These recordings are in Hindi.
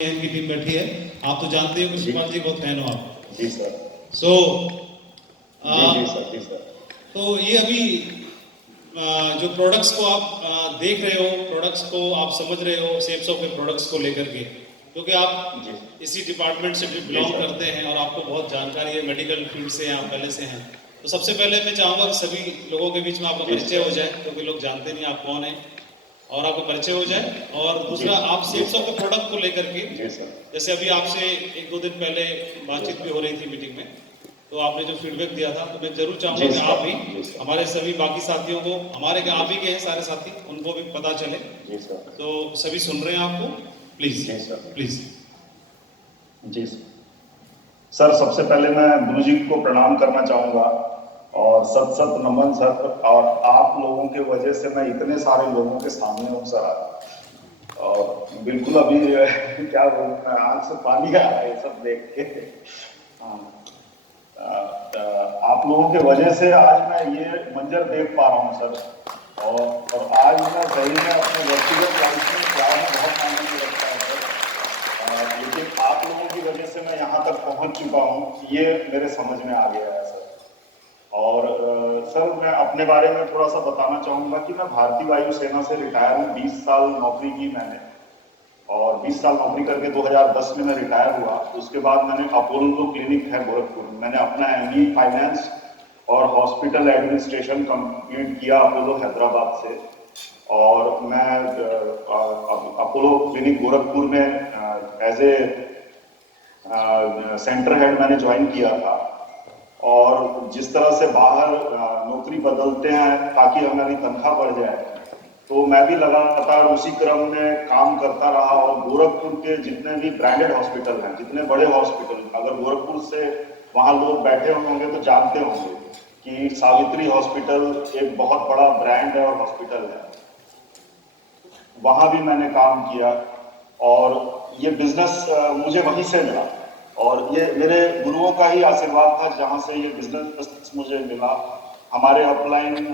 की टीम बैठी है। आप तो जानते हो कि शिवपाल जी बहुत फैन हो आप। जी सर। सो जी सर। जी सर। तो ये अभी जो प्रोडक्ट्स को आप देख रहे हो, प्रोडक्ट्स को आप समझ रहे हो, सेप्स ऑफ प्रोडक्ट्स को लेकर के, क्योंकि आप इसी डिपार्टमेंट से बिलोंग करते हैं और आपको बहुत जानकारी है, मेडिकल फील्ड से आप पहले से हैं। तो सबसे पहले मैं चाहूँगा कि सभी लोगों के बीच में आपका परिचय हो जाए, क्योंकि लोग जानते नहीं आप कौन हैं, और आपका परिचय हो जाए। और दूसरा, आप सेल्स ऑफ द प्रोडक्ट को लेकर के, जैसे अभी आपसे एक दो दिन पहले बातचीत भी हो रही थी मीटिंग में, तो आपने जो फीडबैक दिया था, तो मैं जरूर चाहूंगा कि आप भी हमारे सभी बाकी साथियों को, हमारे आप ही के हैं सारे साथी, उनको भी पता चले। तो सभी सुन रहे हैं आपको, प्लीज प्लीज। जी सर, सबसे पहले मैं गुरु जी को प्रणाम करना चाहूंगा और सत सत नमन सर। और आप लोगों के वजह से मैं इतने सारे लोगों के सामने हूँ सर, और बिल्कुल अभी क्या बोलूं, मैं आंख से पानी आ रहा है ये सब देख के। हाँ, आप लोगों के वजह से आज मैं ये मंजर देख पा रहा हूँ सर। और आज मैं सही में अपने व्यक्तिगत लाइफ में जाना बहुत आनंद रखता है सर, लेकिन आप लोगों की वजह से मैं यहाँ तक पहुँच चुका हूँ, ये मेरे समझ में आ गया है सर। और सर, मैं अपने बारे में थोड़ा सा बताना चाहूँगा कि मैं भारतीय वायुसेना से रिटायर हूँ। 20 साल नौकरी की मैंने, और 20 साल नौकरी करके 2010 में मैं रिटायर हुआ। उसके बाद मैंने अपोलो क्लिनिक है गोरखपुर में, मैंने अपना MBA फाइनेंस और हॉस्पिटल एडमिनिस्ट्रेशन कंप्लीट किया अपोलो हैदराबाद से। और मैं अपोलो क्लिनिक गोरखपुर में एज ए सेंटर हेड मैंने ज्वाइन किया था। और जिस तरह से बाहर नौकरी बदलते हैं ताकि हमारी तनख्वाह बढ़ जाए, तो मैं भी लगातार उसी क्रम में काम करता रहा। और गोरखपुर के जितने भी ब्रांडेड हॉस्पिटल हैं, जितने बड़े हॉस्पिटल, अगर गोरखपुर से वहाँ लोग बैठे होंगे तो जानते होंगे कि सावित्री हॉस्पिटल एक बहुत बड़ा ब्रांड है और हॉस्पिटल है, वहाँ भी मैंने काम किया। और ये बिजनेस मुझे वहीं से मिला, और ये मेरे गुरुओं का ही आशीर्वाद था जहाँ से ये बिजनेस मुझे मिला। हमारे अपलाइन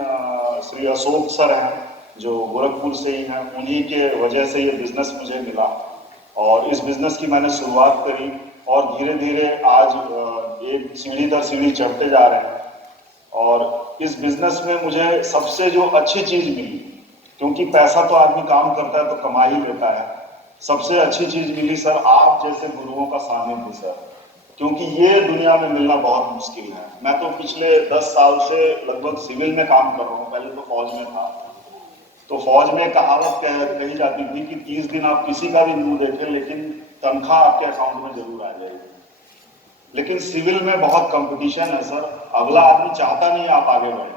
श्री अशोक सर हैं जो गोरखपुर से ही हैं, उन्हीं के वजह से ये बिजनेस मुझे मिला। और इस बिजनेस की मैंने शुरुआत करी, और धीरे धीरे आज एक सीढ़ी दर सीढ़ी चढ़ते जा रहे हैं। और इस बिजनेस में मुझे सबसे जो अच्छी चीज मिली, क्योंकि पैसा तो आदमी काम करता है तो कमा ही लेता है, सबसे अच्छी चीज मिली सर आप जैसे गुरुओं का सानिध्य सर। क्योंकि ये दुनिया में मिलना बहुत मुश्किल है। मैं तो पिछले 10 साल से लगभग सिविल में काम कर रहा हूँ, पहले तो फौज में था। तो फौज में कहावत कही जाती थी कि 30 दिन आप किसी का भी मुंह देखें, लेकिन तनख्वाह आपके अकाउंट में जरूर आ जाएगी। लेकिन सिविल में बहुत कंपटीशन है सर, अगला आदमी चाहता नहीं आप आगे बढ़े।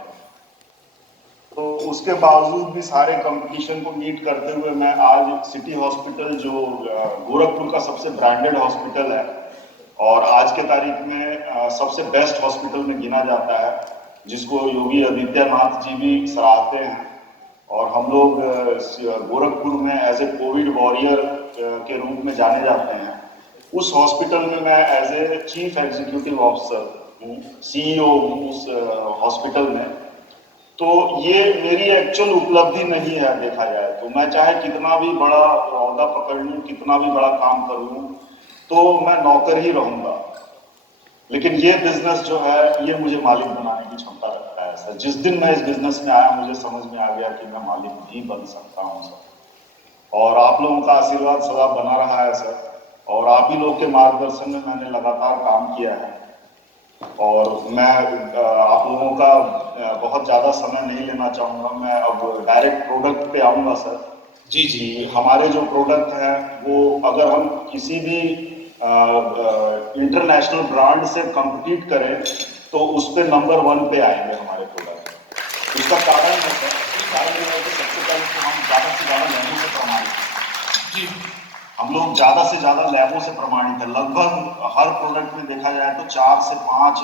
तो उसके बावजूद भी सारे कंपटीशन को मीट करते हुए मैं आज सिटी हॉस्पिटल, जो गोरखपुर का सबसे ब्रांडेड हॉस्पिटल है और आज के तारीख में सबसे बेस्ट हॉस्पिटल में गिना जाता है, जिसको योगी आदित्यनाथ जी भी सराहते हैं। और हम लोग गोरखपुर में एज ए कोविड वॉरियर के रूप में जाने जाते हैं। उस हॉस्पिटल में मैं as a chief executive officer हूँ, CEO हूँ उस हॉस्पिटल में। तो ये मेरी एक्चुअल उपलब्धि नहीं है देखा जाए तो। मैं चाहे कितना भी बड़ा ओहदा पकड़ लूँ, कितना भी बड़ा काम कर लूँ, तो मैं नौकर ही रहूंगा। लेकिन ये बिजनेस जो है, ये मुझे मालिक बनाने की क्षमता रखता है सर। जिस दिन मैं इस बिजनेस में आया, मुझे समझ में आ गया कि मैं मालिक भी बन सकता हूँ सर। और आप लोगों का आशीर्वाद सदा बना रहा है सर, और आप ही लोग के मार्गदर्शन में मैंने लगातार काम किया है। और मैं आप लोगों का बहुत ज़्यादा समय नहीं लेना चाहूँगा, मैं अब डायरेक्ट प्रोडक्ट पे आऊँगा सर। जी। हमारे जो प्रोडक्ट हैं वो, अगर हम किसी भी इंटरनेशनल ब्रांड से कम्पीट करें तो उस पे नंबर 1 पे आएंगे हमारे प्रोडक्ट। उसका कारण है सर, कारण यह है कि सबसे पहले तो हम ज़्यादा से ज़्यादा लैबों से प्रमाणित हैं। हम लोग ज़्यादा से ज़्यादा लैबों से प्रमाणित है। लगभग हर प्रोडक्ट में देखा जाए तो 4 से 5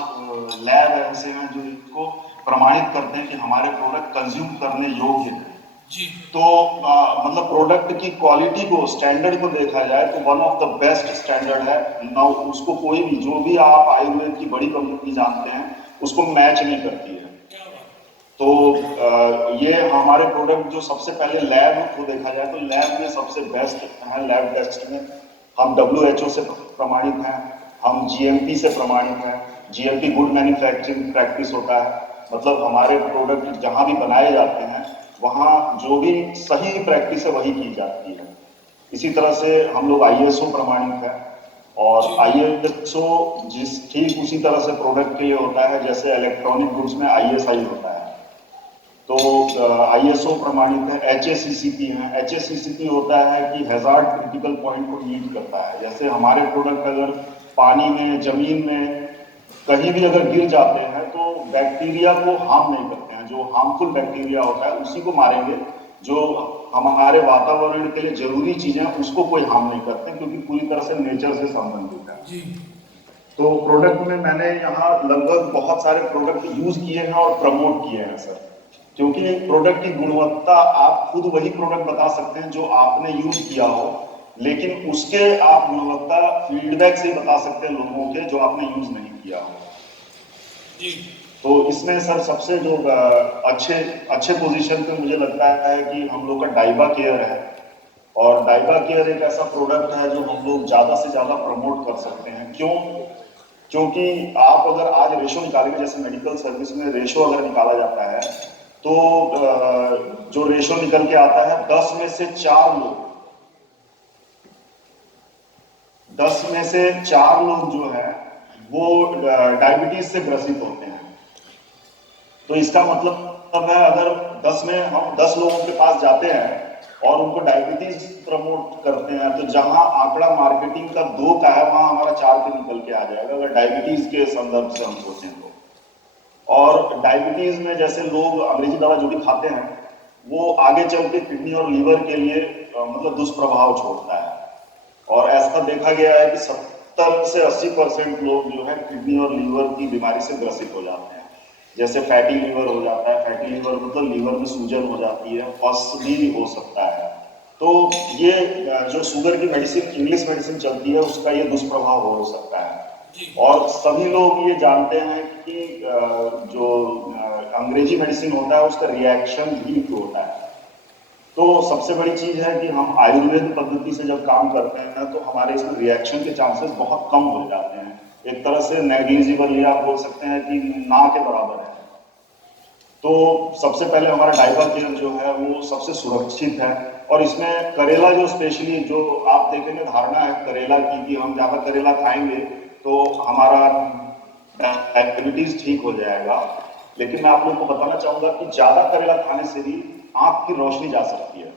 लैब ऐसे हैं जो इसको प्रमाणित करते हैं कि हमारे प्रोडक्ट कंज्यूम करने योग्य है। तो मतलब प्रोडक्ट की क्वालिटी को, स्टैंडर्ड को देखा जाए तो one of the best standard है ना। उसको कोई भी, जो भी आप आयुर्वेद की बड़ी कंपनी जानते हैं, उसको मैच नहीं करती है। तो ये हमारे प्रोडक्ट जो सबसे पहले लैब को देखा जाए तो लैब में सबसे बेस्ट है, लैब टेस्ट में। हम WHO से प्रमाणित हैं, हम GMP से प्रमाणित हैं। GMP गुड मैन्युफैक्चरिंग प्रैक्टिस होता है, मतलब हमारे प्रोडक्ट जहां भी बनाए जाते हैं वहां जो भी सही प्रैक्टिस है वही की जाती है। इसी तरह से हम लोग ISO प्रमाणित है, और ISO ठीक उसी तरह से प्रोडक्ट के लिए होता है जैसे इलेक्ट्रॉनिक गुड्स में ISI होता है। तो ISO प्रमाणित है। HACCP है। HACCP होता है कि हैजार्ड क्रिटिकल पॉइंट को मीट करता है। जैसे हमारे प्रोडक्ट अगर पानी में, जमीन में कहीं भी अगर गिर जाते हैं तो बैक्टीरिया को हार्म नहीं करते हैं। जो हार्मफुल बैक्टीरिया होता है उसी को मारेंगे, जो हमारे वातावरण के लिए जरूरी चीजें उसको कोई हार्म नहीं करते, क्योंकि पूरी तरह से नेचर से संबंधित है। तो प्रोडक्ट में मैंने यहाँ लगभग बहुत सारे प्रोडक्ट यूज किए हैं और प्रमोट किए हैं सर, क्योंकि प्रोडक्ट की गुणवत्ता आप खुद वही प्रोडक्ट बता सकते हैं जो आपने यूज किया हो, लेकिन उसके आप गुणवत्ता फीडबैक से बता सकते हैं लोगों के जो आपने यूज नहीं किया हो। तो इसमें सर सबसे जो अच्छे पोजीशन पे मुझे लगता है कि हम लोग का डाइबा केयर है, और डाइबा केयर एक ऐसा प्रोडक्ट है जो हम लोग ज्यादा से ज्यादा प्रमोट कर सकते हैं। क्यों? क्योंकि आप अगर आज रेशो निकालेंगे, जैसे मेडिकल सर्विस में रेशो अगर निकाला जाता है तो जो रेशो निकल के आता है 10 में से 4 लोग, 10 में से 4 लोग जो है वो डायबिटीज से ग्रसित होते हैं। तो इसका मतलब है अगर 10 में हम 10 लोगों के पास जाते हैं और उनको डायबिटीज प्रमोट करते हैं, तो जहां आंकड़ा मार्केटिंग का 2 का है वहां हमारा 4 पे निकल के आ जाएगा, अगर डायबिटीज के संदर्भ से हम सोचें तो। और डायबिटीज में जैसे लोग अंग्रेजी दवा जो भी खाते हैं वो आगे चल के किडनी और लीवर के लिए मतलब दुष्प्रभाव छोड़ता है। और ऐसा देखा गया है कि 70 से 80% लोग जो है किडनी और लीवर की बीमारी से ग्रसित हो जाते हैं। जैसे फैटी लीवर हो जाता है, फैटी लीवर मतलब लीवर में सूजन हो जाती है, पस भी हो सकता है। तो ये जो शुगर की मेडिसिन, इंग्लिश मेडिसिन चलती है, उसका ये दुष्प्रभाव हो सकता है। और सभी लोग ये जानते हैं कि जो अंग्रेजी मेडिसिन होता है उसका रिएक्शन वीक होता है। तो सबसे बड़ी चीज है कि हम आयुर्वेद पद्धति से जब काम करते हैं तो हमारे इसमें रिएक्शन के चांसेस बहुत कम हो जाते हैं। एक तरह से नेग्लिजिबल या आप बोल सकते हैं कि ना के बराबर है। तो सबसे पहले हमारा डाइबा केयर जो है वो सबसे सुरक्षित है, और इसमें करेला जो स्पेशली जो आप देखेंगे धारणा है करेला की कि हम ज्यादा करेला खाएंगे तो हमारा डायबिटीज ठीक हो जाएगा। लेकिन मैं आप लोग को बताना चाहूंगा कि ज्यादा करेला खाने से भी आंख की रोशनी जा सकती है।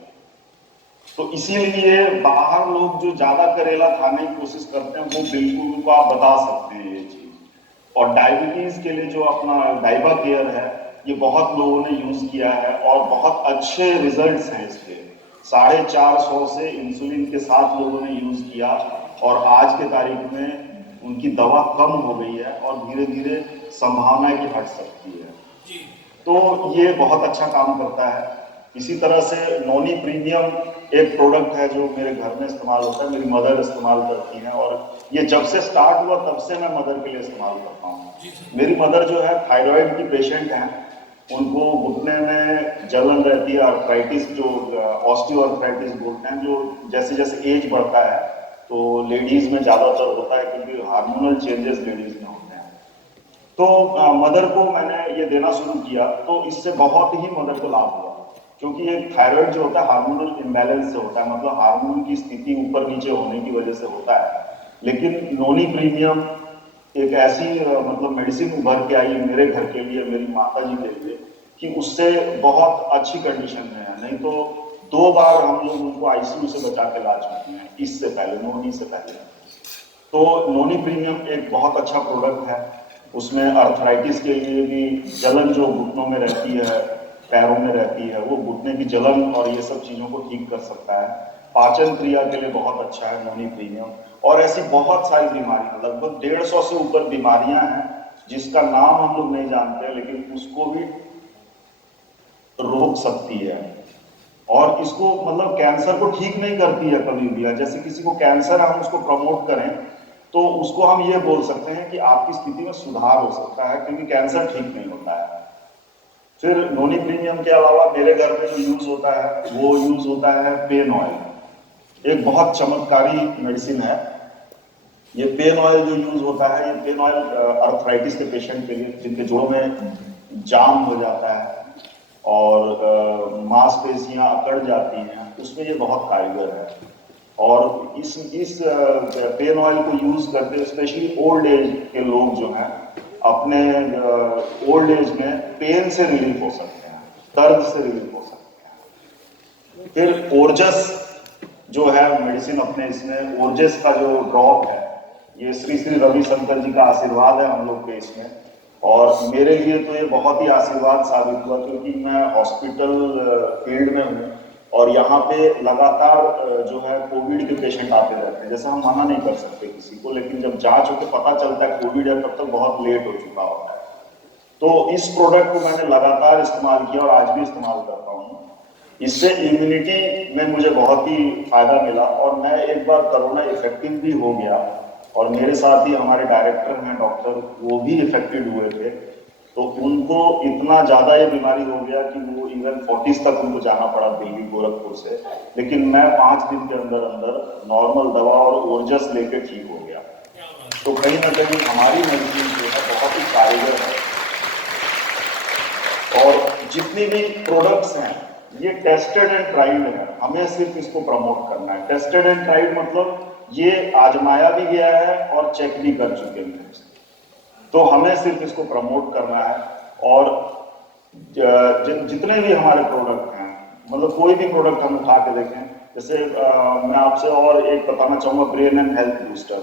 तो इसीलिए बाहर लोग जो ज्यादा करेला खाने की कोशिश करते हैं वो बिल्कुल उनको आप बता सकते हैं ये चीज। और डायबिटीज के लिए जो अपना डाइबा केयर है ये बहुत लोगों ने यूज किया है और बहुत अच्छे रिजल्ट्स हैं इसके। 450 से इंसुलिन के साथ लोगों ने यूज किया और आज के तारीख में उनकी दवा कम हो गई है और धीरे धीरे संभावना है कि हट सकती है। तो ये बहुत अच्छा काम करता है। इसी तरह से नॉनी प्रीमियम एक प्रोडक्ट है जो मेरे घर में इस्तेमाल होता है, मेरी मदर इस्तेमाल करती हैं, और ये जब से स्टार्ट हुआ तब से मैं मदर के लिए इस्तेमाल करता हूँ। मेरी मदर जो है थायराइड की पेशेंट हैं, उनको घुटने में जलन रहती है, आर्थराइटिस जो ऑस्टियोआर्थराइटिस बोलते हैं, जो जैसे जैसे एज बढ़ता है तो लेडीज में ज्यादातर होता है क्योंकि हार्मोनल चेंजेस लेडीज में होते हैं। तो मदर को मैंने ये देना शुरू किया तो इससे बहुत ही मदर को लाभ हुआ, क्योंकि ये थायराइड जो होता है हार्मोनल इम्बैलेंस से होता है, मतलब हार्मोन की स्थिति ऊपर नीचे होने की वजह से होता है। लेकिन नॉनी प्रीमियम एक ऐसी मतलब मेडिसिन उभर के आई मेरे घर के लिए, मेरी माता जी के लिए, कि उससे बहुत अच्छी कंडीशन में है। नहीं तो 2 बार हम लोग उनको आईसीयू से बचा के ला चुके हैं इससे पहले, नोनी से पहले। तो नोनी प्रीमियम एक बहुत अच्छा प्रोडक्ट है। उसमें अर्थराइटिस के लिए भी जलन जो घुटनों में रहती है, पैरों में रहती है, वो घुटने की जलन और ये सब चीजों को ठीक कर सकता है। पाचन क्रिया के लिए बहुत अच्छा है नॉनी प्रीमियम। और ऐसी बहुत सारी बीमारियां, लगभग 150 से ऊपर बीमारियां हैं जिसका नाम हम लोग नहीं जानते, लेकिन उसको भी रोक सकती है। और इसको मतलब कैंसर को ठीक नहीं करती है कभी भी। जैसे किसी को कैंसर है, हम उसको प्रमोट करें तो उसको हम ये बोल सकते हैं कि आपकी स्थिति में सुधार हो सकता है, क्योंकि कैंसर ठीक नहीं होता है। फिर नॉनी प्रीमियम के अलावा मेरे घर में जो यूज होता है वो यूज होता है पेन ऑयल। एक बहुत चमत्कारी मेडिसिन है। ये पेन ऑयल जो यूज होता है, ये पेन ऑयल अर्थराइटिस के पेशेंट के लिए जिनके जोड़ों में जाम हो जाता है और मांसपेशियां अकड़ जाती हैं, उसमें ये बहुत कारगर है। और इस पेन ऑयल को यूज करते, स्पेशली ओल्ड एज के लोग जो हैं अपने ओल्ड एज में पेन से रिलीफ हो सकते हैं, दर्द से रिलीफ हो सकते हैं। फिर ओरजस जो है मेडिसिन, अपने इसमें ओरजस का जो ड्रॉप है, ये श्री श्री रविशंकर जी का आशीर्वाद है हम लोग के इसमें। और मेरे लिए तो ये बहुत ही आशीर्वाद साबित हुआ, क्योंकि मैं हॉस्पिटल फील्ड में हूँ और यहाँ पे लगातार जो है कोविड के पेशेंट आते रहते हैं। जैसे हम मना नहीं कर सकते किसी को, लेकिन जब जांच होकर पता चलता है कोविड है, तब तक बहुत लेट हो चुका होता है। तो इस प्रोडक्ट को मैंने लगातार इस्तेमाल किया और आज भी इस्तेमाल करता हूँ। इससे इम्यूनिटी में मुझे बहुत ही फायदा मिला और मैं एक बार कोरोना इफेक्टिव भी हो गया और मेरे साथ ही हमारे डायरेक्टर हैं डॉक्टर, वो भी इफेक्टेड हुए थे। तो उनको इतना ज्यादा ये बीमारी हो गया कि वो इवन 40s तक उनको जाना पड़ा दिल्ली गोरखपुर से, लेकिन मैं 5 दिन के अंदर अंदर नॉर्मल दवा और ओरजस लेके ठीक हो गया। तो कहीं ना कहीं हमारी मेडिसिन जो है बहुत ही कारगर है। और जितनी भी प्रोडक्ट्स हैं ये टेस्टेड एंड ट्राइड है, हमें सिर्फ इसको प्रमोट करना है। टेस्टेड एंड ट्राइड मतलब ये आजमाया भी गया है और चेक भी कर चुके हैं, तो हमें सिर्फ इसको प्रमोट करना है। और जितने भी हमारे प्रोडक्ट हैं, मतलब कोई भी प्रोडक्ट हम उठा के देखें, जैसे मैं आपसे और एक बताना चाहूंगा, ब्रेन एंड हेल्थ बूस्टर।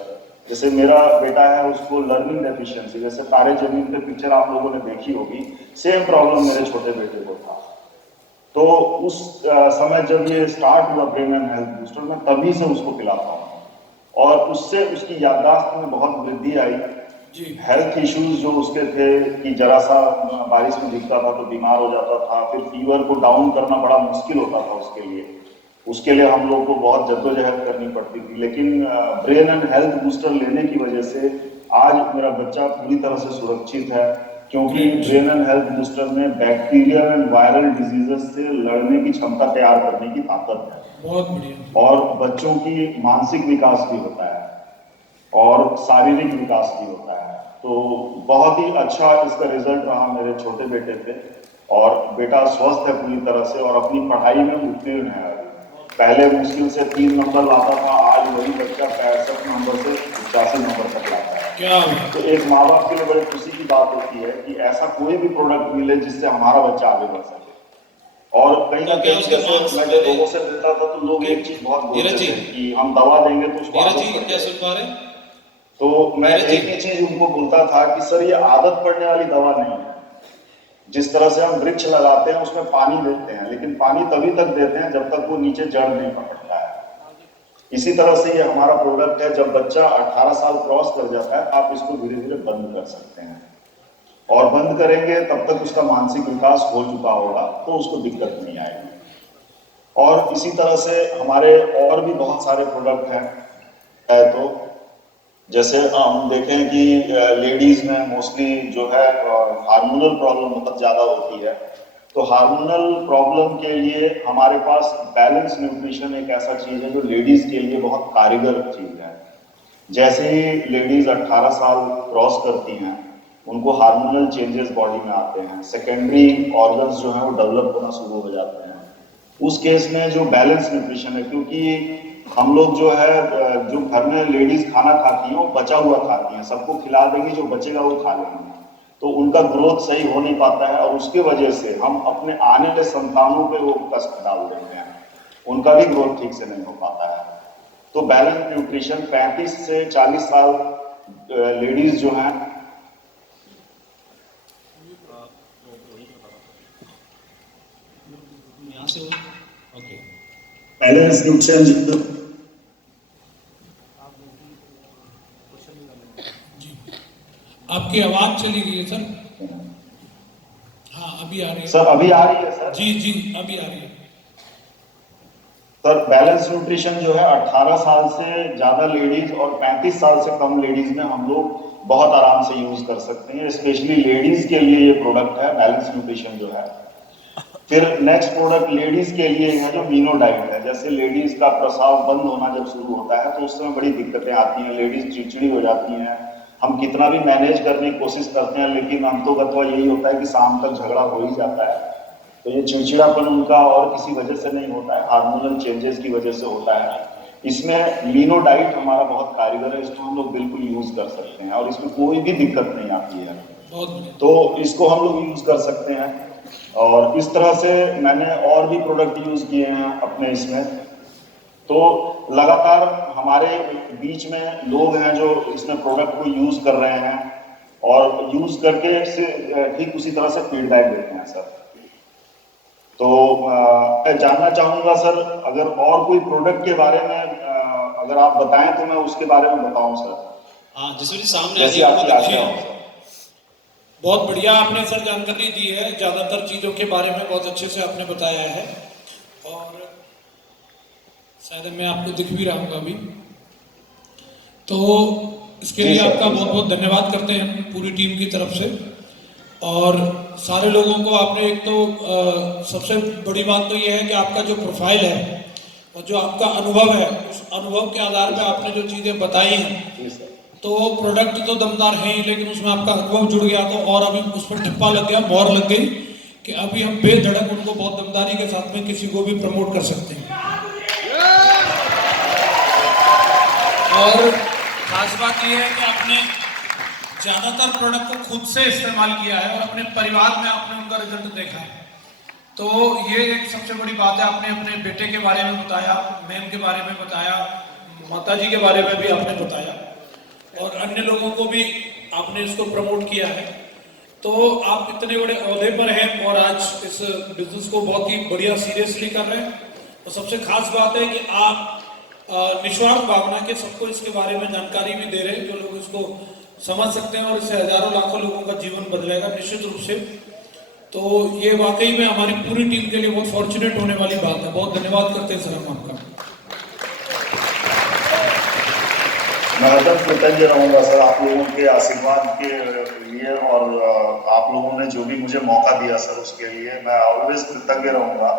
जैसे मेरा बेटा है, उसको लर्निंग डेफिशिएंसी, जैसे तारे जमीन पे पिक्चर आप लोगों ने देखी होगी, सेम प्रॉब्लम मेरे छोटे बेटे को था। तो उस समय जब ये स्टार्ट हुआ ब्रेन एंड हेल्थ बूस्टर, मैं तभी से उसको पिलाता हूँ और उससे उसकी याददाश्त में बहुत वृद्धि आई। हेल्थ इश्यूज जो उसके थे कि जरा सा बारिश में भीगता था तो बीमार हो जाता था, फिर फीवर को डाउन करना बड़ा मुश्किल होता था उसके लिए। उसके लिए हम लोग को बहुत जद्दोजहद करनी पड़ती थी, लेकिन ब्रेन एंड हेल्थ बूस्टर लेने की वजह से आज मेरा बच्चा पूरी तरह से सुरक्षित है, क्योंकि ब्रेन एंड हेल्थ बूस्टर में बैक्टीरिया एंड वायरल डिजीजेस से लड़ने की क्षमता तैयार करने की ताकत है। बहुत बढ़िया। और बच्चों की मानसिक विकास भी होता है और शारीरिक विकास भी होता है। तो बहुत ही अच्छा इसका रिजल्ट रहा मेरे छोटे बेटे पे, और बेटा स्वस्थ है पूरी तरह से और अपनी पढ़ाई में उत्तीर्ण है। पहले मुश्किल से 3 नंबर लाता था, आज वही बच्चा 65 नंबर से 85 नंबर तक लाता है। क्या तो एक माँ बाप के लिए बड़ी खुशी की बात होती है कि ऐसा कोई भी प्रोडक्ट मिले जिससे हमारा बच्चा आगे बढ़ सके। और कहीं ना कहीं जैसे मैं जब लोगों से मिलता था तो लोग एक चीज बहुत बोलते थे कि हम दवा देंगे तो उसको आदत पड़ क्या सुन जाएगी। पा रहे? तो मैं एक ही चीज उनको बोलता था कि सर, ये आदत पड़ने वाली दवा नहीं है। जिस तरह से हम वृक्ष लगाते हैं उसमें पानी देते हैं, लेकिन पानी तभी तक देते हैं जब तक वो नीचे जड़ नहीं पकड़ता है। इसी तरह से ये हमारा प्रोडक्ट है, जब बच्चा 18 साल क्रॉस कर जाता है आप इसको धीरे धीरे बंद कर सकते हैं, और बंद करेंगे तब तक उसका मानसिक विकास हो चुका होगा, तो उसको दिक्कत नहीं आएगी। और इसी तरह से हमारे और भी बहुत सारे प्रोडक्ट हैं। तो जैसे हम देखें कि लेडीज में मोस्टली जो है हार्मोनल प्रॉब्लम बहुत ज्यादा होती है, तो हार्मोनल प्रॉब्लम के लिए हमारे पास बैलेंस न्यूट्रिशन एक ऐसा चीज है जो लेडीज के लिए बहुत कारगर चीज है। जैसे ही लेडीज 18 साल क्रॉस करती हैं, उनको हार्मोनल चेंजेस बॉडी में आते हैं, सेकेंडरी ऑर्गन्स जो हैं वो डेवलप होना शुरू हो जाते हैं। उस केस में जो बैलेंस न्यूट्रिशन है, क्योंकि हम लोग जो है जो घर में लेडीज खाना खाती हैं वो बचा हुआ खाती हैं, सबको खिला देंगी, जो बचेगा वो खा लेंगे, तो उनका ग्रोथ सही हो नहीं पाता है और उसके वजह से हम अपने आने वाले संतानों पे वो कष्ट डाल देते हैं, उनका भी ग्रोथ ठीक से नहीं हो पाता है। तो बैलेंस न्यूट्रिशन 35 से 40 साल लेडीज जो हैं बैलेंस न्यूट्रिशन आपकी आवाज चली गई है सर। हाँ अभी आ रही है सर, अभी आ रही है सर? जी जी अभी आ रही है सर। बैलेंस न्यूट्रिशन जो है 18 साल से ज्यादा लेडीज और 35 साल से कम लेडीज में हम लोग बहुत आराम से यूज कर सकते हैं। स्पेशली लेडीज के लिए ये प्रोडक्ट है बैलेंस न्यूट्रिशन जो है। फिर नेक्स्ट प्रोडक्ट लेडीज के लिए है जो मीनो डाइट है। जैसे लेडीज का प्रसाव बंद होना जब शुरू होता है तो उस समय बड़ी दिक्कतें आती हैं, लेडीज चिड़चिड़ी हो जाती हैं। हम कितना भी मैनेज करने की कोशिश करते हैं लेकिन अंतोगत्वा यही होता है कि शाम तक झगड़ा हो ही जाता है। तो ये चिड़चिड़ापन उनका और किसी वजह से नहीं होता है, हार्मोनल चेंजेस की वजह से होता है। इसमें मीनो डाइट हमारा बहुत कारगर है, इसको हम लोग बिल्कुल यूज कर सकते हैं और इसमें कोई भी दिक्कत नहीं आती है। तो इसको हम लोग यूज कर सकते हैं। और इस तरह से मैंने और भी प्रोडक्ट यूज किए हैं अपने इसमें। तो लगातार हमारे बीच में लोग हैं जो इसमें प्रोडक्ट को यूज कर रहे हैं और यूज करके से ठीक उसी तरह से फीडबैक देते हैं सर। तो मैं जानना चाहूंगा सर, अगर और कोई प्रोडक्ट के बारे में अगर आप बताएं तो मैं उसके बारे में बताऊं सर। हाँ, जिसमें सामने जैसे आपकी आज्ञा हो सर। बहुत बढ़िया आपने सर जानकारी दी है, ज़्यादातर चीज़ों के बारे में बहुत अच्छे से आपने बताया है और शायद मैं आपको दिख भी रहा हूँ अभी। तो इसके लिए आपका बहुत बहुत धन्यवाद करते हैं पूरी टीम की तरफ से। और सारे लोगों को आपने एक तो सबसे बड़ी बात तो ये है कि आपका जो प्रोफाइल है और जो आपका अनुभव है, उस अनुभव के आधार पर आपने जो चीज़ें बताई हैं, तो प्रोडक्ट तो दमदार है ही लेकिन उसमें आपका अनुभव जुड़ गया तो और अभी उस पर ठप्पा लग गया, मोहर लग गई कि अभी हम बेधड़क उनको बहुत दमदारी के साथ में किसी को भी प्रमोट कर सकते हैं। और खास बात यह है कि आपने ज़्यादातर प्रोडक्ट को खुद से इस्तेमाल किया है और अपने परिवार में आपने उनका रिजल्ट देखा है, तो ये एक सबसे बड़ी बात है। आपने अपने बेटे के बारे में बताया, मैम के बारे में बताया, माता जी के बारे में भी आपने बताया और अन्य लोगों को भी आपने इसको प्रमोट किया है। तो आप इतने बड़े ओहदे पर हैं और आज इस बिजनेस को बहुत ही बढ़िया सीरियसली कर रहे हैं। और सबसे खास बात है कि आप निस्वार्थ भावना के सबको इसके बारे में जानकारी भी दे रहे हैं, जो लोग इसको समझ सकते हैं और इससे हजारों लाखों लोगों का जीवन बदलेगा निश्चित रूप से। तो ये वाकई में हमारी पूरी टीम के लिए बहुत फॉर्चुनेट होने वाली बात है। बहुत धन्यवाद करते हैं सर हम आपका। मैं हरदम कृतज्ञ रहूंगा सर आप लोगों के आशीर्वाद के लिए और आप लोगों ने जो भी मुझे मौका दिया सर उसके लिए मैं ऑलवेज कृतज्ञ रहूंगा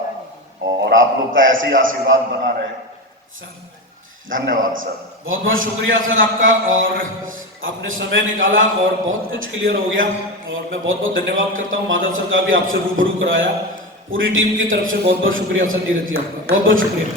और आप लोग का ऐसे ही आशीर्वाद बना रहे सर। धन्यवाद सर। बहुत बहुत शुक्रिया सर आपका, और आपने समय निकाला और बहुत कुछ क्लियर हो गया और मैं बहुत बहुत धन्यवाद करता हूँ। माधव सर का भी आपसे रूबरू कराया, पूरी टीम की तरफ से बहुत बहुत शुक्रिया सर नीरज जी आपका, बहुत बहुत शुक्रिया।